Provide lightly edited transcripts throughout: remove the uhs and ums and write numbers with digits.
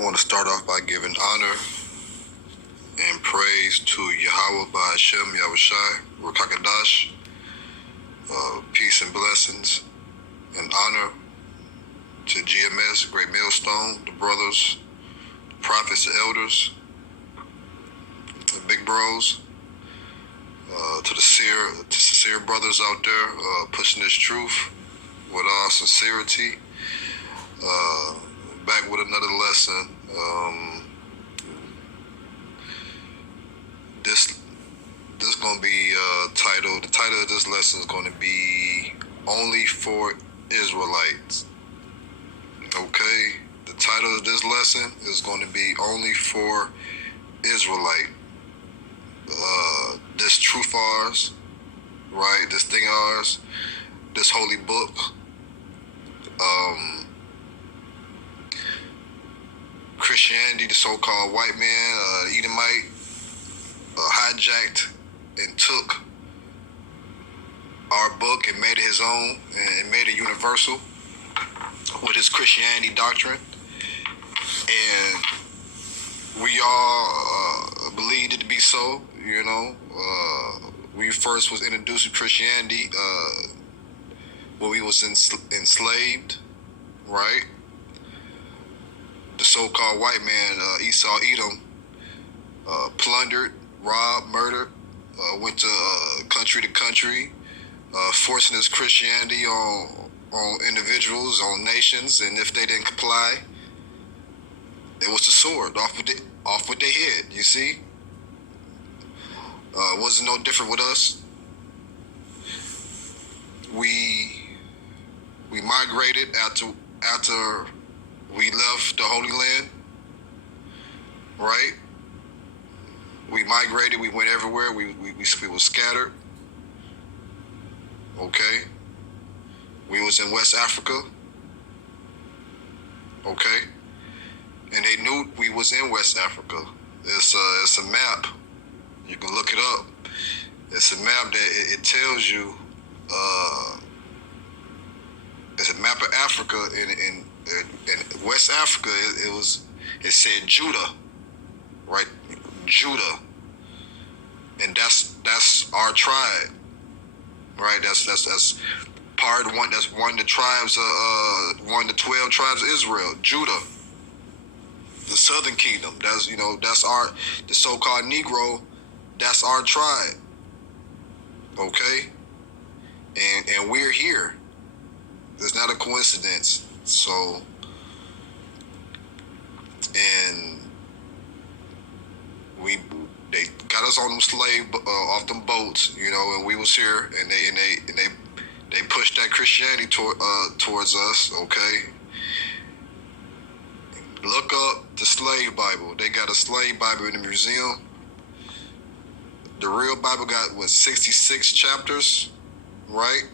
I want to start off by giving honor and praise to Yahweh by Hashem Yahushai, Rakakadash, peace and blessings and honor to GMS, Great Millstone, the brothers, the prophets, the elders, the big bros, to the sincere brothers out there pushing this truth with all sincerity. Back with another lesson. This gonna be titled. The title of this lesson is going to be "Only for Israelites." Okay, the title of this lesson is going to be "Only for Israelite." This truth ours, right? This thing ours, this holy book. Christianity, the so-called white man, Edomite, hijacked and took our book and made it his own and made it universal with his Christianity doctrine. And we all believed it to be so, you know. We first was introduced to Christianity when we was enslaved, right? The so-called white man, Esau Edom, plundered, robbed, murdered, went to country to country, forcing his Christianity on individuals, on nations, and if they didn't comply, it was the sword off with their head. You see, wasn't no different with us. We migrated after we left the Holy Land, right? We migrated. We went everywhere. We were scattered. Okay. We was in West Africa. Okay. And they knew we was in West Africa. It's a map. You can look it up. It's a map that it tells you. It's a map of Africa. In West Africa, it said Judah, right? Judah, and that's our tribe, right? That's part of one. That's one of the tribes. One of the 12 tribes of Israel, Judah, the Southern Kingdom. That's the so-called Negro. That's our tribe. Okay, and we're here. It's not a coincidence. So, and they got us on them off them boats, you know, and we was here, and they pushed that Christianity towards us. Okay, look up the slave Bible. They got a slave Bible in the museum. The real Bible got 66 chapters, right?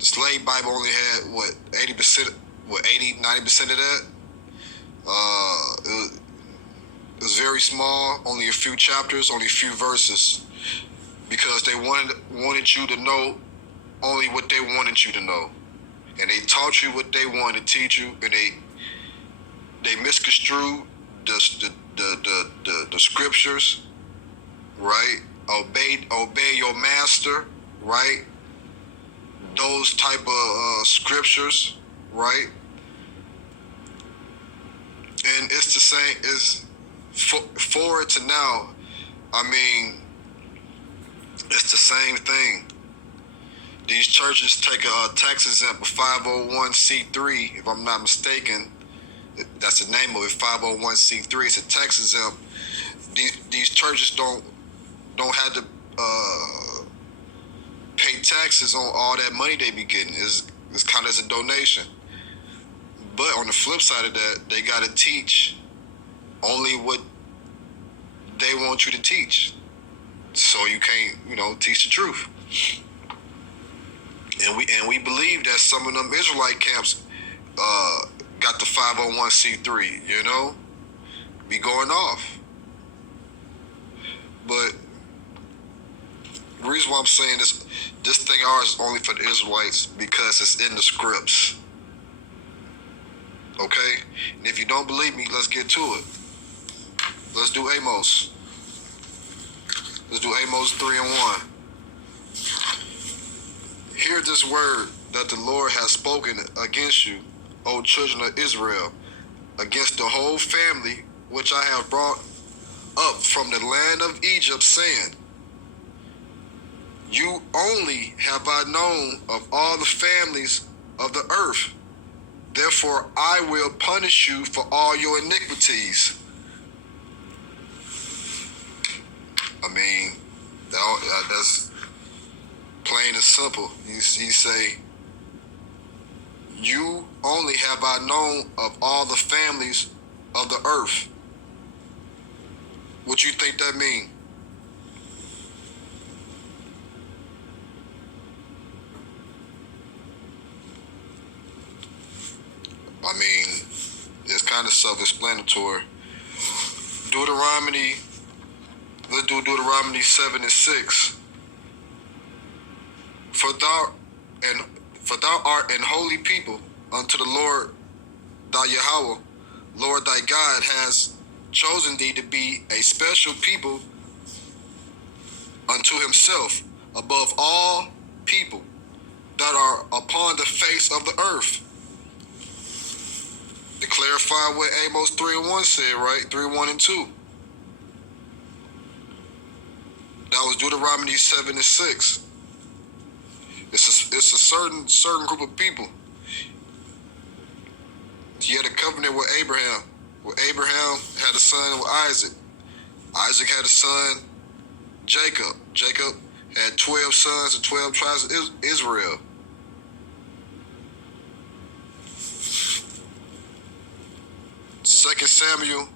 The slave Bible only had 80%. 90% of that. It was very small, only a few chapters, only a few verses, because they wanted you to know only what they wanted you to know, and they taught you what they wanted to teach you, and they misconstrued the scriptures, right? Obey your master, right? Those type of scriptures. Right? And it's the same, it's forward to now. I mean, it's the same thing. These churches take a tax exempt, a 501c3, if I'm not mistaken. That's the name of it, 501c3. It's a tax exempt. These churches don't have to pay taxes on all that money they be getting. It's kind of as a donation. But on the flip side of that, they got to teach only what they want you to teach. So you can't, teach the truth. And we believe that some of them Israelite camps got the 501c3, be going off. But the reason why I'm saying this thing ours is only for the Israelites because it's in the scripts. Okay? And if you don't believe me, let's get to it. Let's do Amos. Let's do Amos 3 and 1. Hear this word that the Lord has spoken against you, O children of Israel, against the whole family which I have brought up from the land of Egypt, saying, you only have I known of all the families of the earth. Therefore I will punish you for all your iniquities. I mean, that's plain and simple. You say, you only have I known of all the families of the earth. What you think that mean? I mean, it's kind of self-explanatory. Let's do Deuteronomy 7 and 6. For thou art an holy people unto the Lord thy Yahweh, Lord thy God has chosen thee to be a special people unto himself above all people that are upon the face of the earth. To clarify what Amos 3 and 1 said, right? 3, 1 and 2. That was Deuteronomy 7 and 6. It's a certain group of people. He had a covenant with Abraham. Where Abraham had a son with Isaac. Isaac had a son, Jacob. Jacob had 12 sons and 12 tribes of Israel. Second Samuel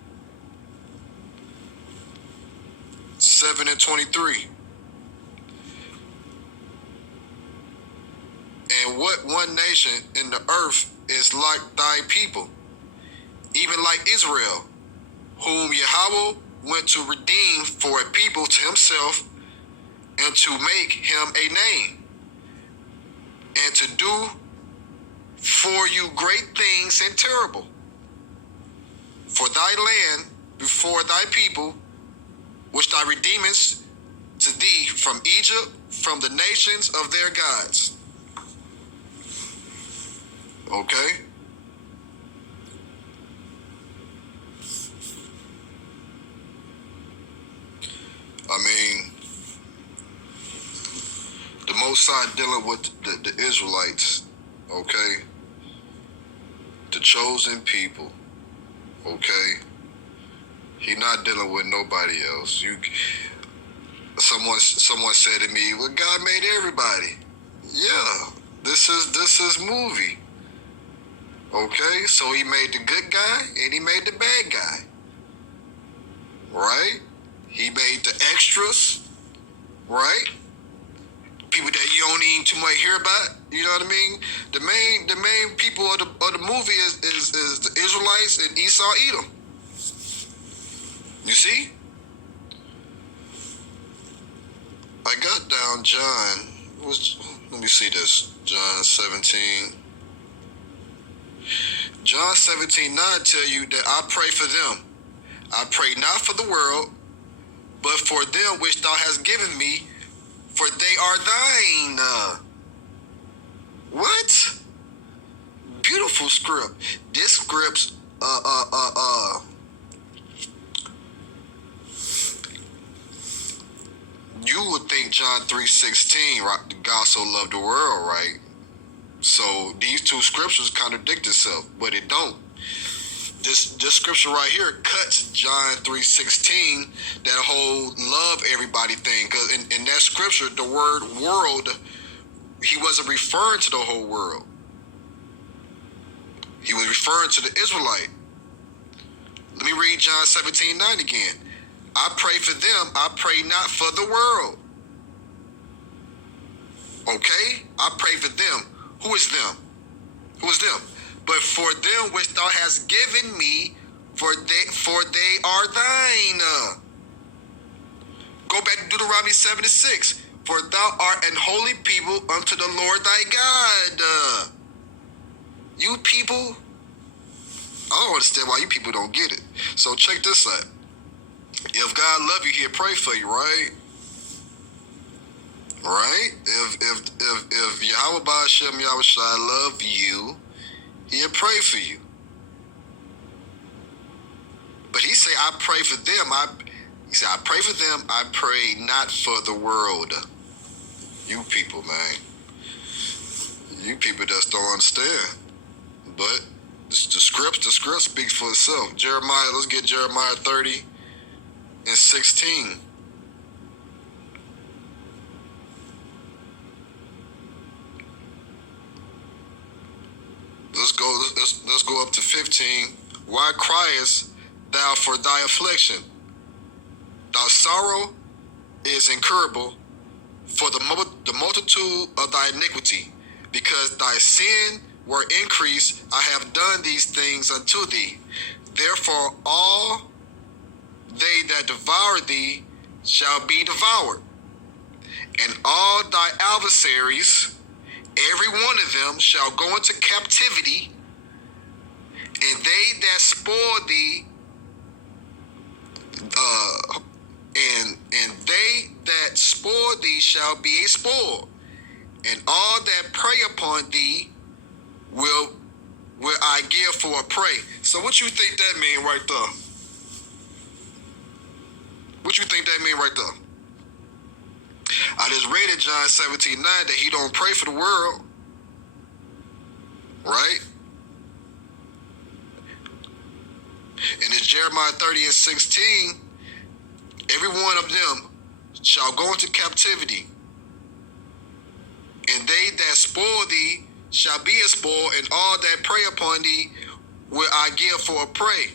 7 and 23. And what one nation in the earth is like thy people, even like Israel, whom Yahweh went to redeem for a people to himself, and to make him a name, and to do for you great things and terrible, for thy land before thy people, which thou redeemest to thee from Egypt, from the nations of their gods. Okay? I mean, the Most High dealing with the Israelites, okay? The chosen people, okay? He not dealing with nobody else. Someone said to me, well, God made everybody. Yeah, this is movie. Okay, so he made the good guy and he made the bad guy. Right? He made the extras, right? People that you don't even too much hear about. You know what I mean? The main people of the movie is the Israelites and Esau, Edom. You see? I got down John. Let me see this. John 17. John 17:9 tell you that I pray for them. I pray not for the world, but for them which thou hast given me, for they are thine. What? Beautiful script. This script's you would think John 3:16, right? God so loved the world, right? So these two scriptures contradict itself, but it don't. This scripture right here cuts John 3:16, that whole love everybody thing. Because in that scripture, the word world, he wasn't referring to the whole world. He was referring to the Israelite. Let me read John 17:9 again. I pray for them, I pray not for the world. Okay? I pray for them. Who is them? Who is them? But for them which thou hast given me, for they are thine. Go back to Deuteronomy 7:6. For thou art an holy people unto the Lord thy God. You people I don't understand why you people don't get it. So check this out. If God love you, He'll pray for you, right? Right? If Yahweh Ba'Shem Yahweh Shai love you, He'll pray for you. But He say, I pray for them. He said, I pray for them. I pray not for the world. You people, man. You people just don't understand. But the script speaks for itself. Jeremiah, let's get Jeremiah 30 and 16. Let's go up to 15. Why criest thou for thy affliction? Thy sorrow is incurable for the multitude of thy iniquity, because thy sin were increased. I have done these things unto thee. Therefore all they that devour thee shall be devoured, and all thy adversaries, every one of them, shall go into captivity, and they that spoil thee, and they that spoil thee shall be a spoil, and all that prey upon thee will I give for a prey. So what you think that mean right there? What you think that mean right there? I just read in John 17:9 that He don't pray for the world, right? And it's Jeremiah 30 and 16. Every one of them shall go into captivity, and they that spoil thee shall be a spoil, and all that prey upon thee will I give for a prey.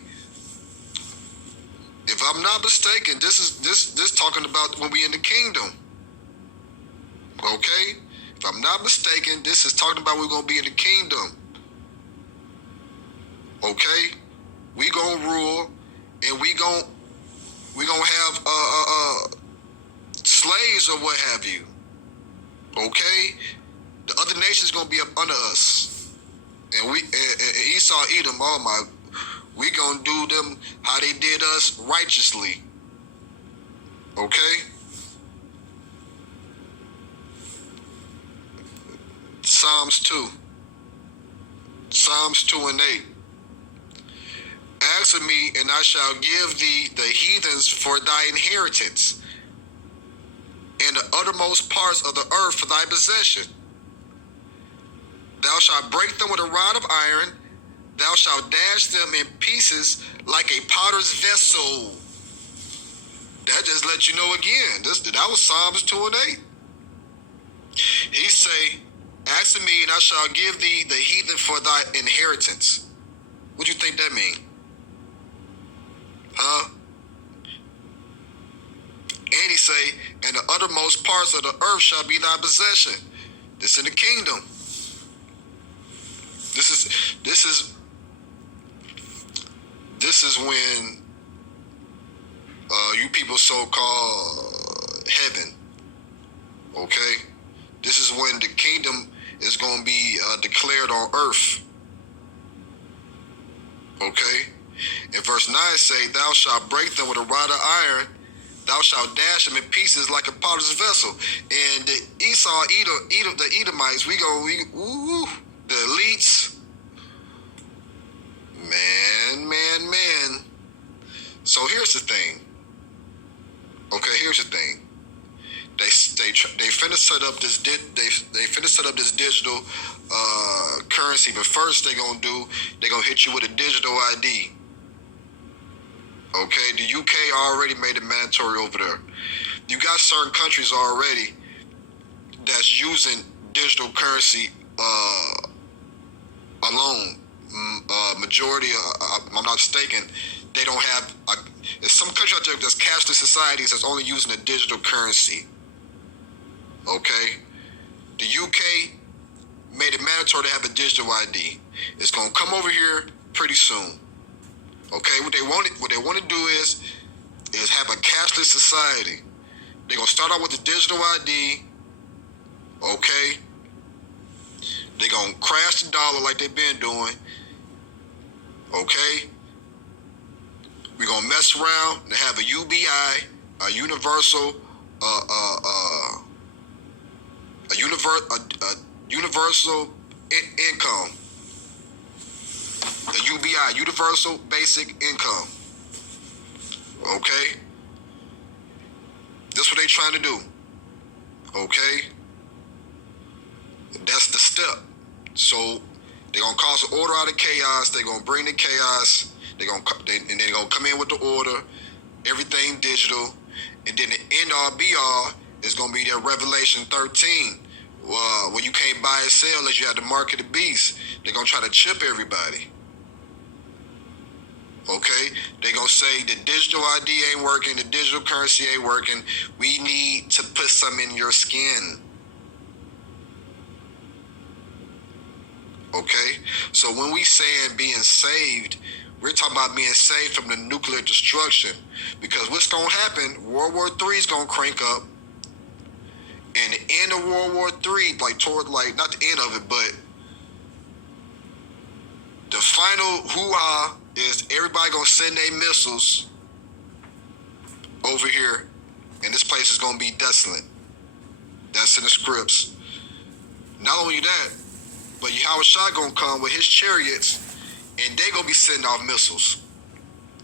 If I'm not mistaken, this is talking about when we in the kingdom. Okay? If I'm not mistaken, this is talking about we're gonna be in the kingdom. Okay? We gonna rule, and we gonna have slaves or what have you. Okay? The other nations gonna be up under us, and Esau, Edom, we gonna do them how they did us righteously. Okay? Psalms 2 and 8. Ask of me, and I shall give thee the heathens for thy inheritance, and the uttermost parts of the earth for thy possession. Thou shalt break them with a rod of iron, thou shalt dash them in pieces like a potter's vessel. That just let you know again. That was Psalms 2 and 8. He say, ask of me, and I shall give thee the heathen for thy inheritance. What do you think that mean? Huh? And he say, and the uttermost parts of the earth shall be thy possession. This in the kingdom. This is when you people so-called heaven. Okay? This is when the kingdom is going to be declared on earth. Okay? And verse 9 say, thou shalt break them with a rod of iron, thou shalt dash them in pieces like a potter's vessel. And the Esau, Edom, the Edomites, the elites, man. So here's the thing. Okay, here's the thing. They finna set up this digital currency, but first they're gonna hit you with a digital ID. Okay, the UK already made it mandatory over there. You got certain countries already that's using digital currency alone. Majority, I'm not mistaken, they don't have. There's some country out there that's cashless societies that's only using a digital currency. Okay, the UK made it mandatory to have a digital ID. It's gonna come over here pretty soon. Okay, what they want to do is have a cashless society. They're gonna start out with the digital ID. Okay, they're gonna crash the dollar like they've been doing, Okay? We're going to mess around and have a UBI, a universal, universal income. A UBI, universal basic income. Okay? That's what they trying to do. Okay? That's the step. So they're gonna cause an order out of chaos. They're gonna bring the chaos. They're gonna come in with the order. Everything digital, and then the end all be all is gonna be that Revelation 13, when you can't buy and sell unless you have the mark of the beast. They're gonna try to chip everybody. Okay, they're gonna say the digital ID ain't working, the digital currency ain't working. We need to put some in your skin. Okay, so when we saying being saved, we're talking about being saved from the nuclear destruction. Because what's gonna happen? World War III is gonna crank up, and the end of World War III, not the end of it, but the final hoo-ha is everybody gonna send their missiles over here, and this place is gonna be desolate. That's in the scripts. Not only that, but Yahweh Shai gonna come with his chariots, and they gonna be sending off missiles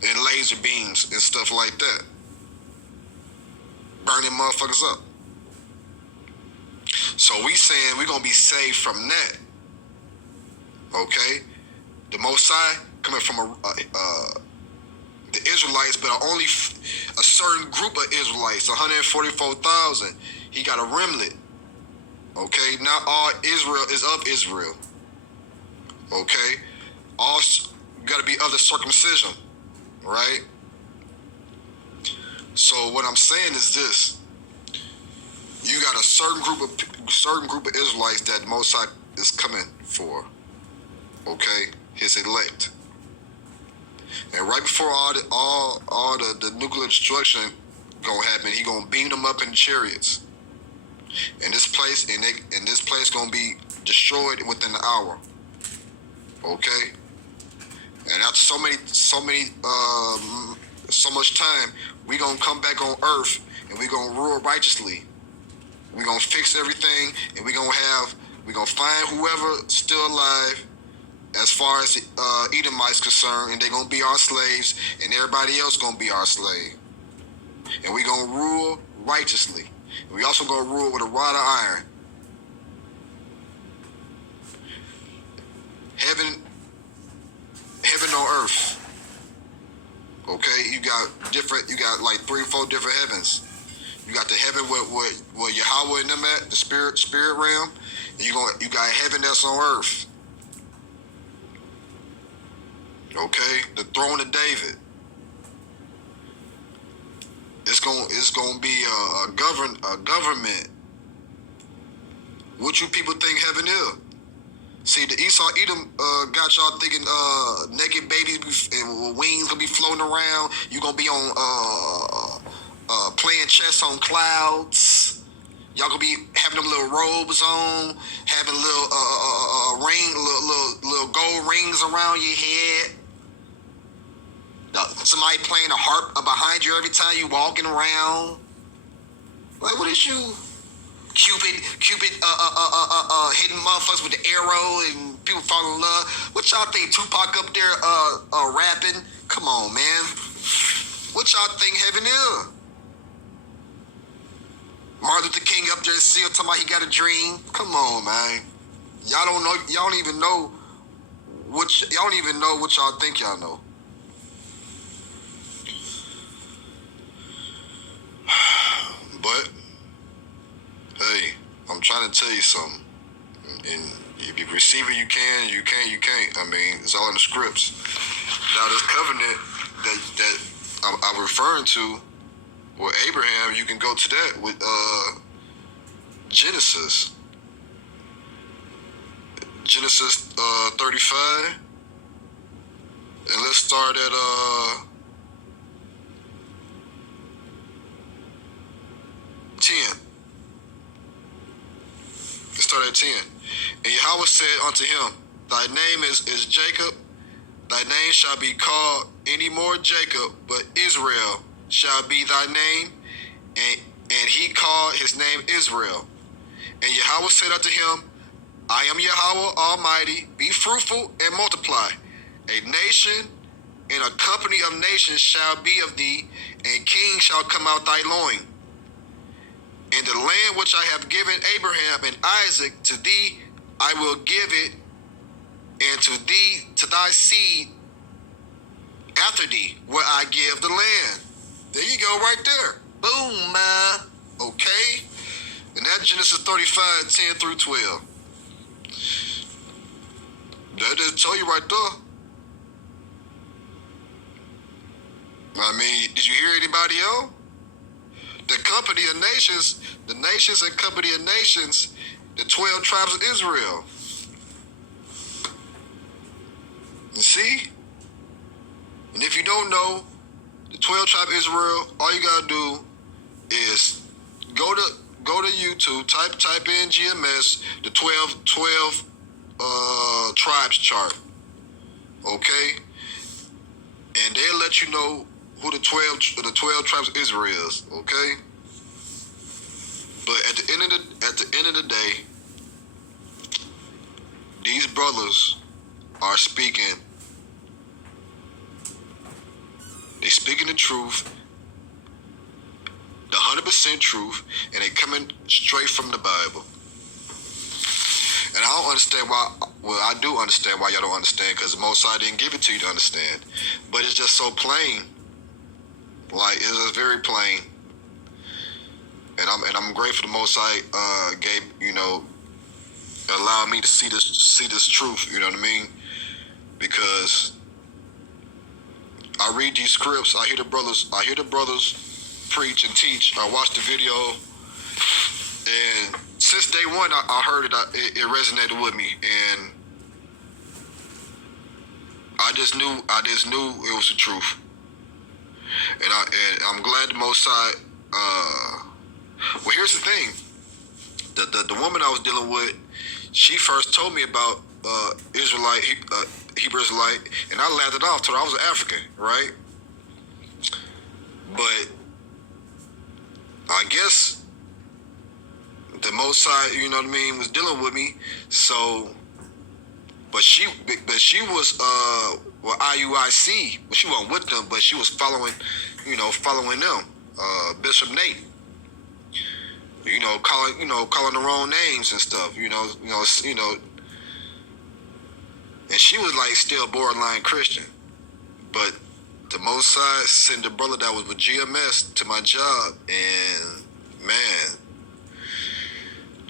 and laser beams and stuff like that, burning motherfuckers up. So we saying we're gonna be saved from that. Okay, the Most High coming from the Israelites, but only a certain group of Israelites, 144,000. He got a remnant. Okay, not all Israel is of Israel. Okay, also got to be of the circumcision, right? So what I'm saying is this: you got a certain group of Israelites that the Most High is coming for. Okay, his elect. And right before all the nuclear destruction gonna happen, he gonna beam them up in chariots. And this place gonna be destroyed within an hour. Okay? And after so much time, we gonna come back on earth and we gonna rule righteously. We gonna fix everything, and we gonna find whoever still alive as far as Edomites concerned, and they're going to be our slaves, and everybody else going to be our slave. And we're going to rule righteously. And we also going to rule with a rod of iron. Heaven on earth. Okay, you got like 3 or 4 different heavens. You got the heaven where Yahweh and them at, the spirit realm, and you got heaven that's on earth. Okay, the throne of David. It's gonna be a government. What you people think heaven is? See, the Esau Edom got y'all thinking naked babies and wings gonna be floating around. You gonna be on playing chess on clouds. Y'all gonna be having them little robes on, having little little gold rings around your head. Somebody playing a harp behind you every time you walking around. Like, what is you? Cupid hitting motherfuckers with the arrow and people fall in love. What y'all think? Tupac up there rapping? Come on, man. What y'all think heaven is? Martin Luther King up there still talking about he got a dream. Come on, man. Y'all don't know. Y'all don't even know what y'all think y'all know. But hey, I'm trying to tell you something. And if you receive it, you can. You can't. I mean, it's all in the scripts. Now, this covenant that I'm referring to with Abraham, you can go to that with Genesis 35, and let's start at 10. Let's start at 10. And Yahweh said unto him, Thy name is Jacob, Thy name shall be called any more Jacob, but Israel shall be thy name. And he called his name Israel. And Yahweh said unto him, I am Yahweh Almighty. Be fruitful and multiply. A nation and a company of nations shall be of thee, and kings shall come out thy loin. And the land which I have given Abraham and Isaac to thee, I will give it, and to thee, to thy seed after thee, where I give the land. There you go, right there. Boom, man. Okay? And that's Genesis 35, 10 through 12. That just tell you right there. I mean, did you hear anybody else? The company of nations, the nations and company of nations, the 12 tribes of Israel. You see? And if you don't know, the 12 tribes of Israel, all you gotta do is go to YouTube, type in GMS, the 12 tribes chart. Okay? And they'll let you know who the 12 tribes of Israel is, okay? But at the end of the day, these brothers are speaking. They speaking the truth, the 100% truth, and they coming straight from the Bible. And I don't understand why. Well, I do understand why y'all don't understand, because the Most High didn't give it to you to understand. But it's just so plain. Like, it's just very plain. And I'm grateful the Most High gave, allowed me to see this truth. You know what I mean? Because I read these scripts, I hear the brothers preach and teach. I watch the video, and since day one, I heard it. It resonated with me, and I just knew it was the truth. And I'm glad the Most High. Well, here's the thing: the woman I was dealing with, she first told me about Israelite, Hebrew Israelite, and I laughed it off. Told her I was an African, right? But I guess the Most High, you know what I mean, was dealing with me. So, but she was IUIC. Well, she wasn't with them, but she was following them. Bishop Nate. Calling the wrong names and stuff. And she was like still borderline Christian, but the Most High sent a brother that was with GMS to my job, and man,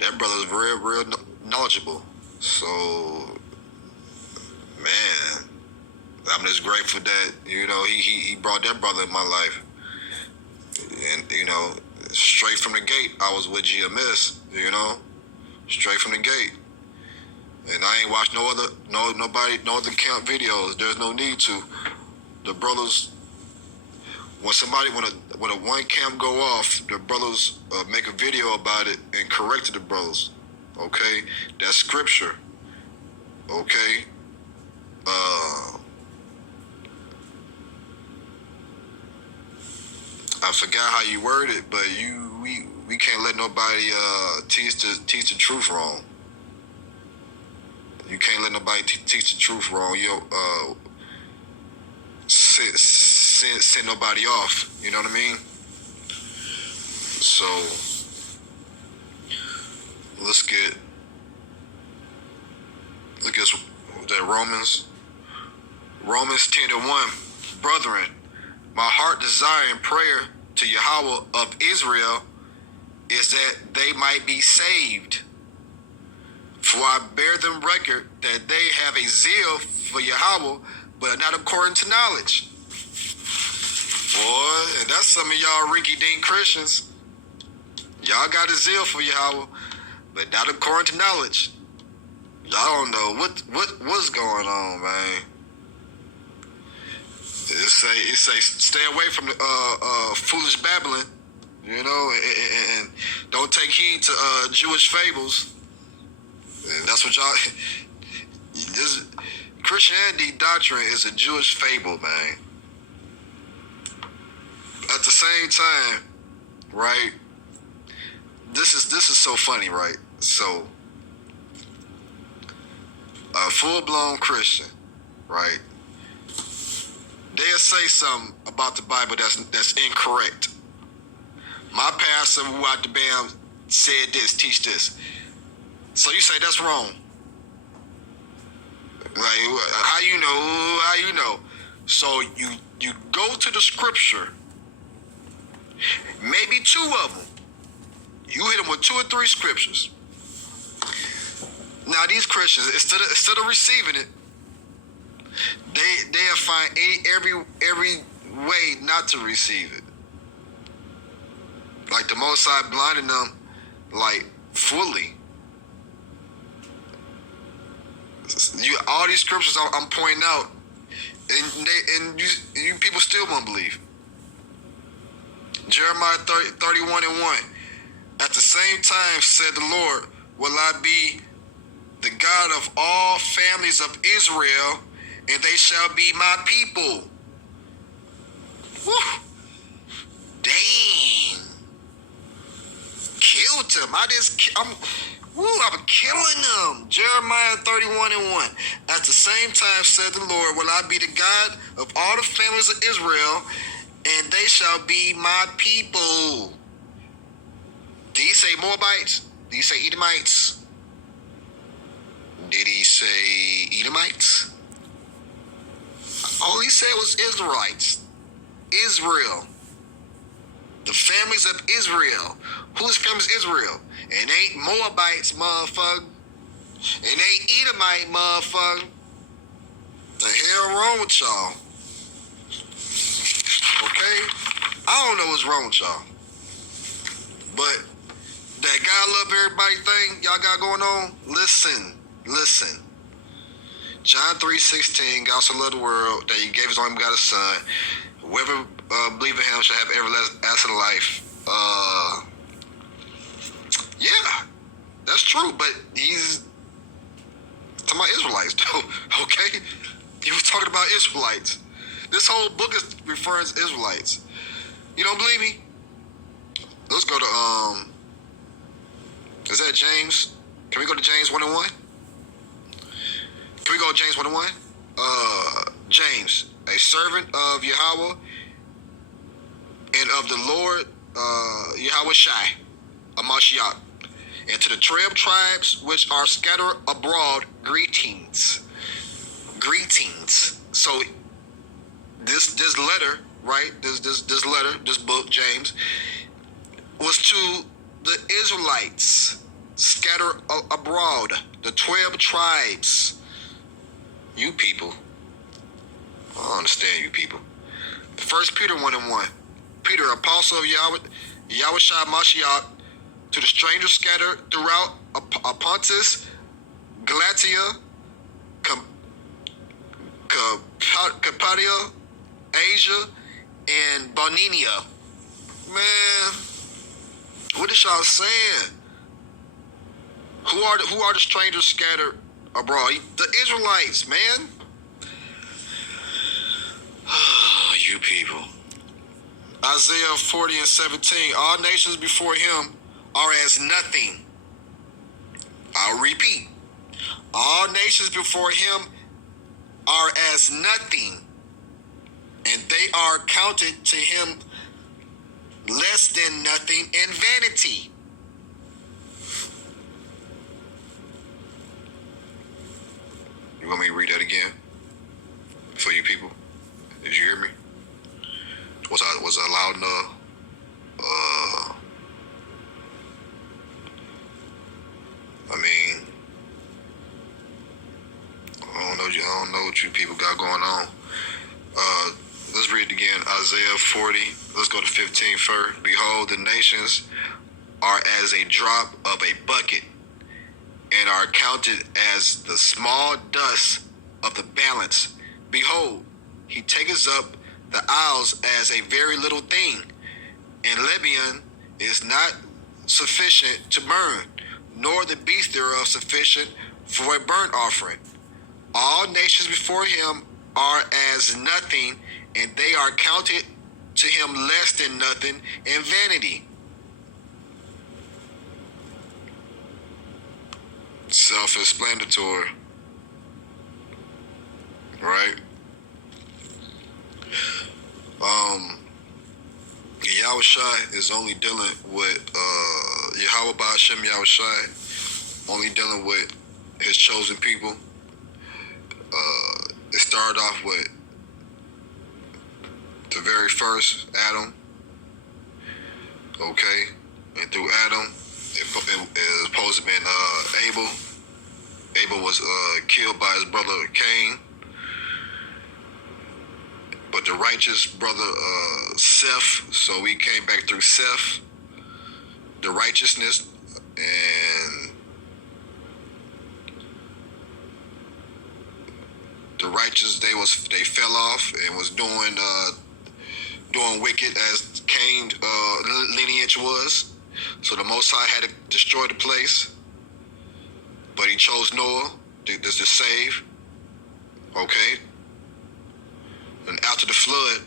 that brother is real knowledgeable. So, man, I'm just grateful that he brought that brother in my life, and straight from the gate, I was with GMS. Straight from the gate. And I ain't watched no other camp videos. There's no need to. The brothers, when a one camp go off, the brothers make a video about it and correct the brothers. Okay, that's scripture. Okay, I forgot how you word it, but we can't let nobody teach the truth wrong. You can't let nobody teach the truth wrong. Send nobody off. You know what I mean? So look at that Romans 10:1. Brethren, my heart desire and prayer to Yahweh of Israel is that they might be saved. For I bear them record that they have a zeal for Yahweh, but not according to knowledge. Boy, and that's some of y'all rinky-dink Christians. Y'all got a zeal for Yahweh, but not according to knowledge. Y'all don't know what's going on, man. It say stay away from the foolish babbling, and don't take heed to Jewish fables. And that's what y'all. Christianity doctrine is a Jewish fable, man. At the same time, right? This is so funny, right? So, a full-blown Christian, right? They'll say something about the Bible that's incorrect. My pastor who out the bam said this, teach this. So you say that's wrong. Like, how you know? How you know? So you go to the scripture, maybe two of them. You hit them with 2 or 3 scriptures. Now these Christians, instead of receiving it, they'll find every way not to receive it. Like the Most High blinding them, like fully. All these scriptures I'm pointing out, and you people still won't believe. Jeremiah 31:1. At the same time said the Lord, will I be the God of all families of Israel, and they shall be my people. Woo. Dang. Killed him. I'm killing them. Jeremiah 31:1. At the same time said the Lord, will I be the God of all the families of Israel, and they shall be my people. Did he say Moabites? Did he say Edomites? Did he say Edomites? All he said was Israelites. Israel. The families of Israel. Whose families Israel? And ain't Moabites, motherfucker. And ain't Edomite, motherfucker. The hell wrong with y'all? Okay? I don't know what's wrong with y'all. But that God love everybody thing y'all got going on, listen. John 3:16, God so loved the world that he gave his only begotten son. Whoever believe in him shall have everlasting life. Yeah, that's true, but he's talking about Israelites, though, okay? He was talking about Israelites. This whole book is referring to Israelites. You don't believe me? Let's go to, is that James? Can we go to James 1:1? Can we go to James 1:1? James, a servant of Yahweh and of the Lord, Yahweh Shai, a Mashiach, and to the 12 tribes which are scattered abroad, greetings. Greetings. So this letter, right? This letter, this book, James, was to the Israelites scattered abroad, the 12 tribes. You people. I don't understand you people. 1 Peter 1:1. Peter, apostle of Yahweh Shai Mashiach, to the strangers scattered throughout Pontus, Galatia, Cappadocia, Asia, and Bithynia. Man, what is y'all saying? Who are the strangers scattered abroad? The Israelites, man. You people. Isaiah 40:17. All nations before him are as nothing. I'll repeat. All nations before him are as nothing, and they are counted to him less than nothing in vanity. You want me to read that again for you people? Did you hear me? Was I loud enough? I mean, I don't know what you people got going on. Let's read it again. Isaiah 40. Let's go to 15 first. Behold, the nations are as a drop of a bucket, and are counted as the small dust of the balance. Behold, he taketh up the isles as a very little thing, and Lebanon is not sufficient to burn, nor the beast thereof sufficient for a burnt offering. All nations before him are as nothing, and they are counted to him less than nothing and vanity. Self-explanatory, right? Yahushua is only dealing with Yahweh Ba'Shem Yahushua, only dealing with his chosen people. It started off with the very first Adam, okay, and through Adam, it was supposed to have been Abel. Abel was killed by his brother Cain, but the righteous brother Seth, so we came back through Seth, the righteousness, and the righteous they fell off and was doing wicked as Cain lineage was. So the Most High had to destroy the place, but he chose Noah to save. Okay. And after the flood,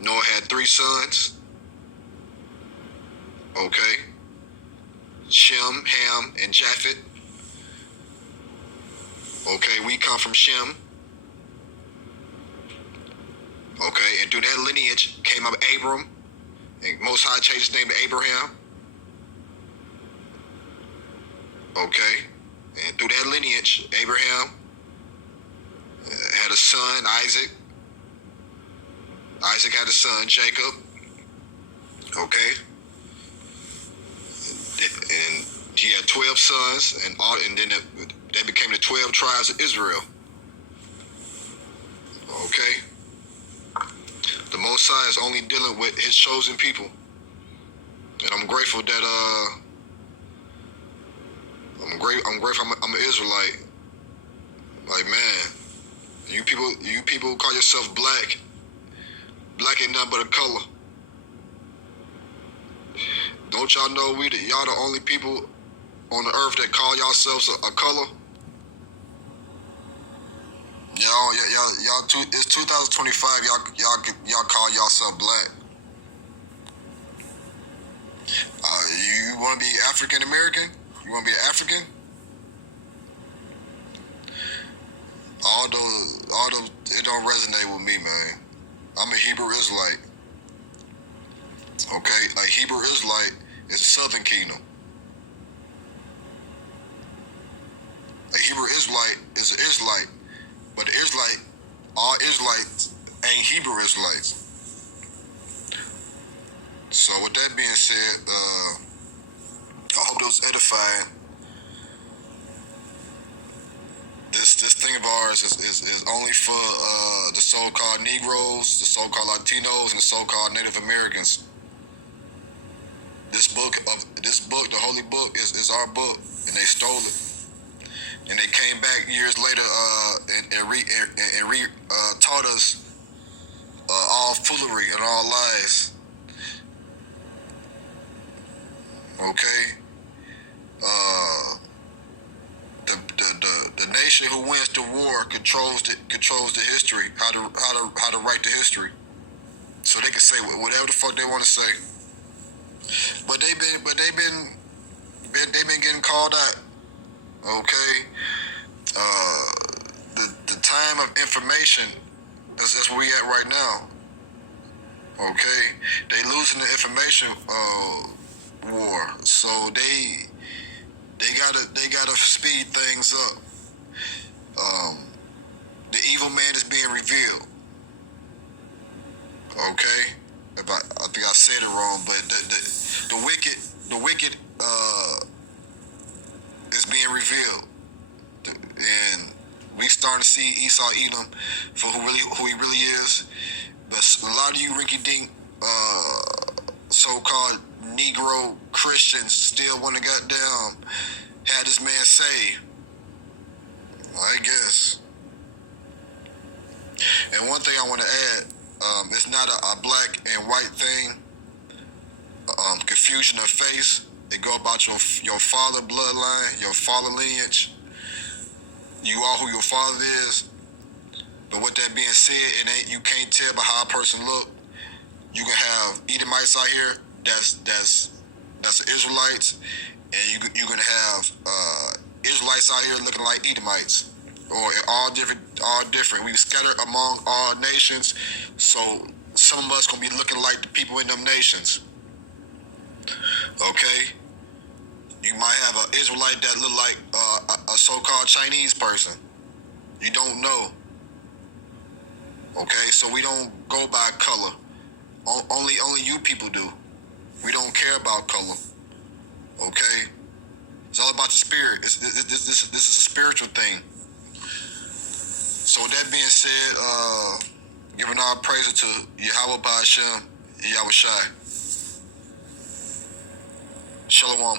Noah had 3 sons. Okay. Shem, Ham, and Japheth. Okay, we come from Shem. Okay, and through that lineage came up Abram, and Most High changed his name to Abraham. Okay, and through that lineage, Abraham had a son, Isaac. Isaac had a son, Jacob. Okay, and he had 12 sons, and then they became the 12 tribes of Israel. Okay. The Most High is only dealing with his chosen people. And I'm grateful that I'm grateful I'm an Israelite. Like, man, you people who call yourself black ain't nothing but a color. Don't y'all know y'all the only people on the earth that call yourselves a color? Y'all, it's 2025. Y'all call yourself black. You want to be African American? You want to be African? All those, it don't resonate with me, man. I'm a Hebrew Israelite. Okay, like Hebrew Israelite is the Southern Kingdom. A Hebrew Israelite is an Israelite. But all Israelites ain't Hebrew Israelites. So with that being said, I hope that was edifying. This thing of ours is only for the so-called Negroes, the so-called Latinos, and the so-called Native Americans. This book, the Holy Book, is our book, and they stole it. And they came back years later and taught us all foolery and all lies. Okay, the nation who wins the war controls the history. How to write the history, so they can say whatever the fuck they want to say. But they've been getting called out. Okay, the time of information, that's where we at right now. Okay, they losing the information war, so they gotta speed things up. The evil man is being revealed. Okay, I think I said it wrong, but the wicked is being revealed, and we starting to see Esau Edom for who he really is. But a lot of you rinky-dink so-called Negro Christians still want to goddamn have this man saved, I guess. And one thing I want to add, it's not a black and white thing. Confusion of face. It go about your father bloodline, your father lineage. You are who your father is. But with that being said, you can't tell by how a person look. You can have Edomites out here that's Israelites, and you're gonna have Israelites out here looking like Edomites, or all different. We scattered among all nations, so some of us gonna be looking like the people in them nations. Okay, you might have an Israelite that look like a so-called Chinese person. You don't know. Okay, so we don't go by color. Only you people do. We don't care about color. Okay, it's all about the spirit. This is a spiritual thing. So with that being said, giving our praise to Yahweh Ba'Shem, Yahweh Shai. Shalom.